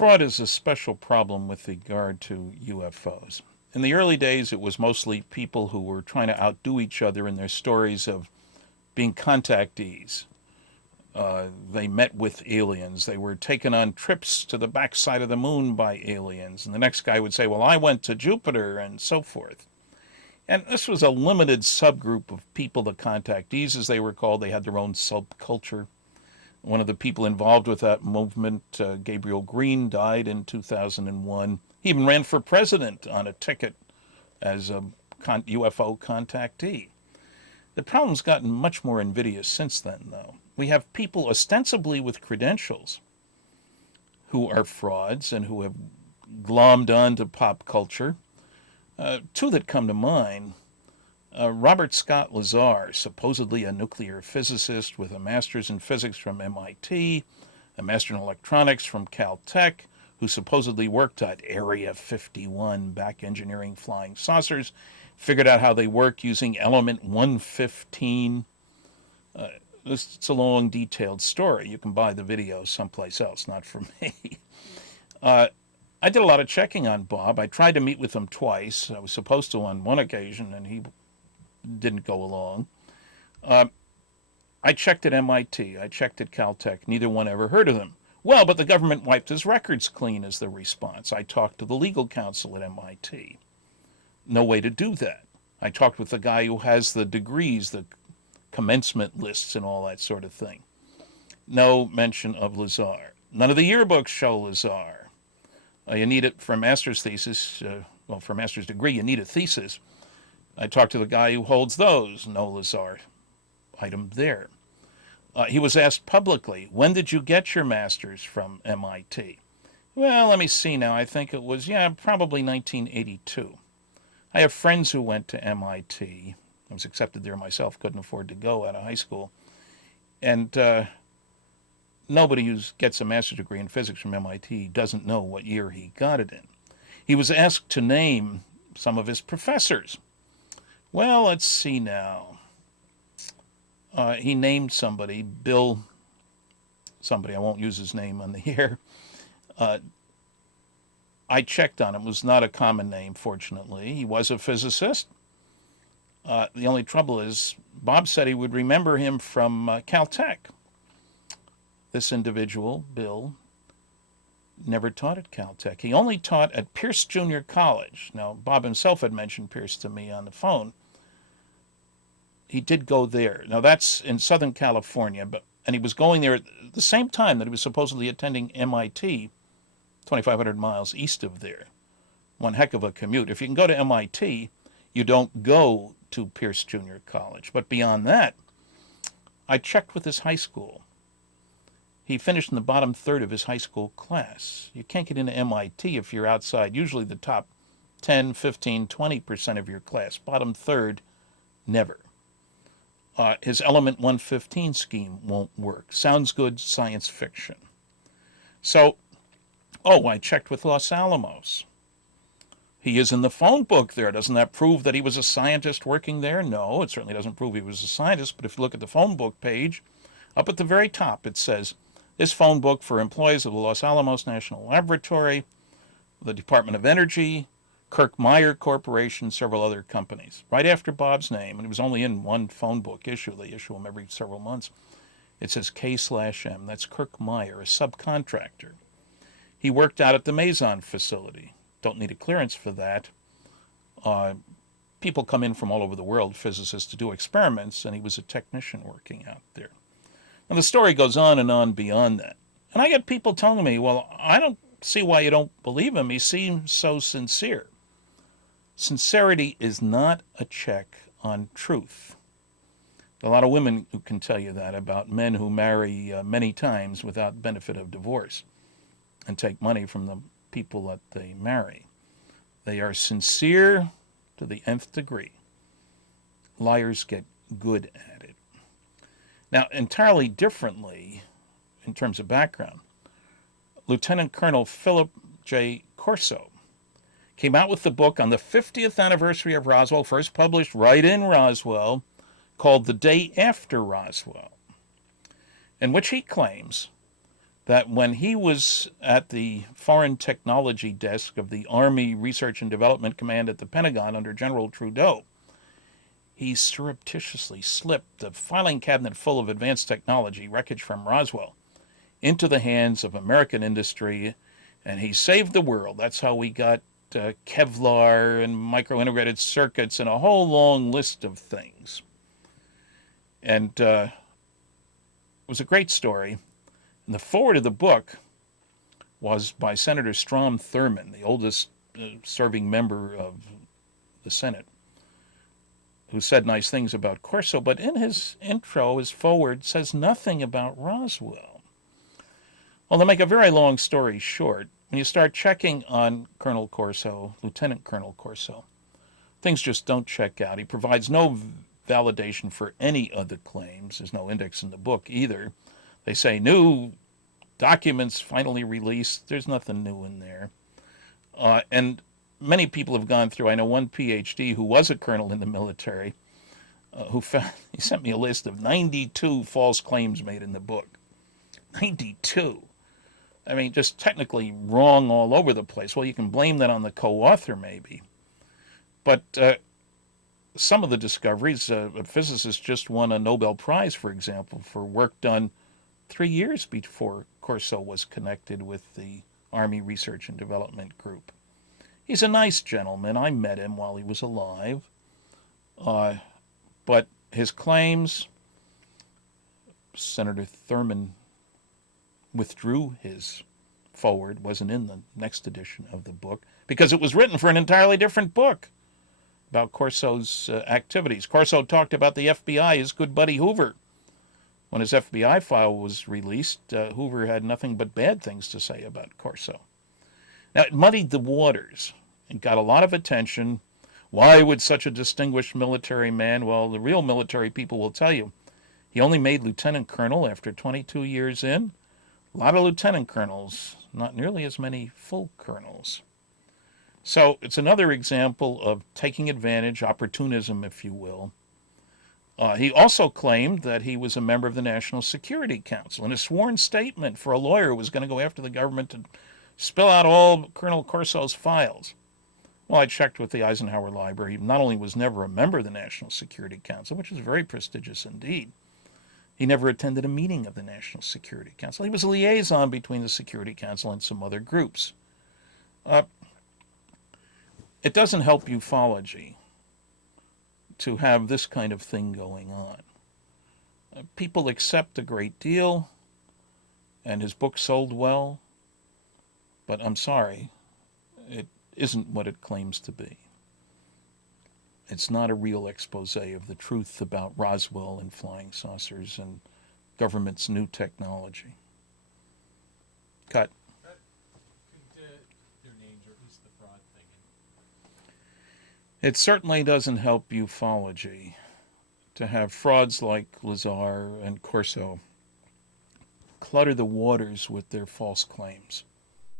Fraud is a special problem with regard to UFOs. In the early days, it was mostly people who were trying to outdo each other in their stories of being contactees. They met with aliens. They were taken on trips to the backside of the moon by aliens. And the next guy would say, well, I went to Jupiter, and so forth. And this was a limited subgroup of people, the contactees, as they were called. They had their own subculture. One of the people involved with that movement, Gabriel Green, died in 2001. He even ran for president on a ticket as a UFO contactee. The problem's gotten much more invidious since then, though. We have people ostensibly with credentials who are frauds and who have glommed onto pop culture. Two that come to mind. Robert Scott Lazar, supposedly a nuclear physicist with a master's in physics from MIT, a master in electronics from Caltech, who supposedly worked at Area 51, back engineering flying saucers, figured out how they work using element 115. It's a long, detailed story. You can buy the video someplace else, not from me. I did a lot of checking on Bob. I tried to meet with him twice. I was supposed to on one occasion, and he didn't go along. I checked at MIT. I checked at Caltech. Neither one ever heard of them. Well, but the government wiped his records clean is the response. I talked to the legal counsel at MIT. No way to do that. I talked with the guy who has the degrees, the commencement lists and all that sort of thing. No mention of Lazar. None of the yearbooks show Lazar. You need it for a master's thesis. For a master's degree, you need a thesis. I talked to the guy who holds those. No Lazar item there. He was asked publicly, when did you get your master's from MIT? Well, let me see now. I think it was, probably 1982. I have friends who went to MIT. I was accepted there myself, couldn't afford to go out of high school. And nobody who gets a master's degree in physics from MIT doesn't know what year he got it in. He was asked to name some of his professors. Well, let's see now. He named somebody, Bill, somebody, I won't use his name on the air. I checked on him. It was not a common name, fortunately. He was a physicist. The only trouble is, Bob said he would remember him from Caltech. This individual, Bill, never taught at Caltech. He only taught at Pierce Junior College. Now, Bob himself had mentioned Pierce to me on the phone. He did go there. Now, that's in Southern California, and he was going there at the same time that he was supposedly attending MIT, 2,500 miles east of there. One heck of a commute. If you can go to MIT, you don't go to Pierce Junior College. But beyond that, I checked with his high school. He finished in the bottom third of his high school class. You can't get into MIT if you're outside usually the top 10, 15, 20% of your class. Bottom third, never. His element 115 scheme won't work. Sounds good, science fiction. So, I checked with Los Alamos. He is in the phone book there. Doesn't that prove that he was a scientist working there? No, it certainly doesn't prove he was a scientist, but if you look at the phone book page, up at the very top it says, this phone book for employees of the Los Alamos National Laboratory, the Department of Energy, Kirk-Meyer Corporation, several other companies. Right after Bob's name, and it was only in one phone book issue, they issue them every several months, it says K/M. That's Kirk-Meyer, a subcontractor. He worked out at the Maison facility. Don't need a clearance for that. People come in from all over the world, physicists, to do experiments, and he was a technician working out there. And the story goes on and on beyond that. And I get people telling me, well, I don't see why you don't believe him. He seems so sincere. Sincerity is not a check on truth. There are a lot of women who can tell you that about men who marry many times without benefit of divorce and take money from the people that they marry. They are sincere to the nth degree. Liars get good at it. Now, entirely differently, in terms of background, Lieutenant Colonel Philip J. Corso came out with the book on the 50th anniversary of Roswell, first published right in Roswell, called The Day After Roswell, in which he claims that when he was at the Foreign Technology Desk of the Army Research and Development Command at the Pentagon under General Trudeau, he surreptitiously slipped a filing cabinet full of advanced technology, wreckage from Roswell, into the hands of American industry, and he saved the world. That's how we got Kevlar and micro-integrated circuits and a whole long list of things. And it was a great story. And the foreword of the book was by Senator Strom Thurmond, the oldest serving member of the Senate, who said nice things about Corso, but in his intro, his foreword says nothing about Roswell. Well, to make a very long story short, when you start checking on Colonel Corso, Lieutenant Colonel Corso, things just don't check out. He provides no validation for any of the claims. There's no index in the book either. They say new documents finally released. There's nothing new in there. And many people have gone through. I know one PhD who was a colonel in the military who found, he sent me a list of 92 false claims made in the book. 92. I mean, just technically wrong all over the place. Well, you can blame that on the co-author maybe. But some of the discoveries, a physicist just won a Nobel Prize, for example, for work done 3 years before Corso was connected with the Army Research and Development Group. He's a nice gentleman. I met him while he was alive. But his claims, Senator Thurmond withdrew his foreword, wasn't in the next edition of the book, because it was written for an entirely different book about Corso's activities. Corso talked about the FBI, his good buddy Hoover. When his FBI file was released, Hoover had nothing but bad things to say about Corso. Now, it muddied the waters and got a lot of attention. Why would such a distinguished military man? Well, the real military people will tell you, he only made lieutenant colonel after 22 years in. A lot of lieutenant colonels, not nearly as many full colonels. So it's another example of taking advantage, opportunism, if you will. He also claimed that he was a member of the National Security Council. In a sworn statement for a lawyer who was going to go after the government to spill out all Colonel Corso's files. Well, I checked with the Eisenhower Library. He not only was never a member of the National Security Council, which is very prestigious indeed, he never attended a meeting of the National Security Council. He was a liaison between the Security Council and some other groups. It doesn't help ufology to have this kind of thing going on. People accept a great deal, and his book sold well, but I'm sorry, it isn't what it claims to be. It's not a real expose of the truth about Roswell and flying saucers and government's new technology. Cut. It certainly doesn't help ufology to have frauds like Lazar and Corso clutter the waters with their false claims.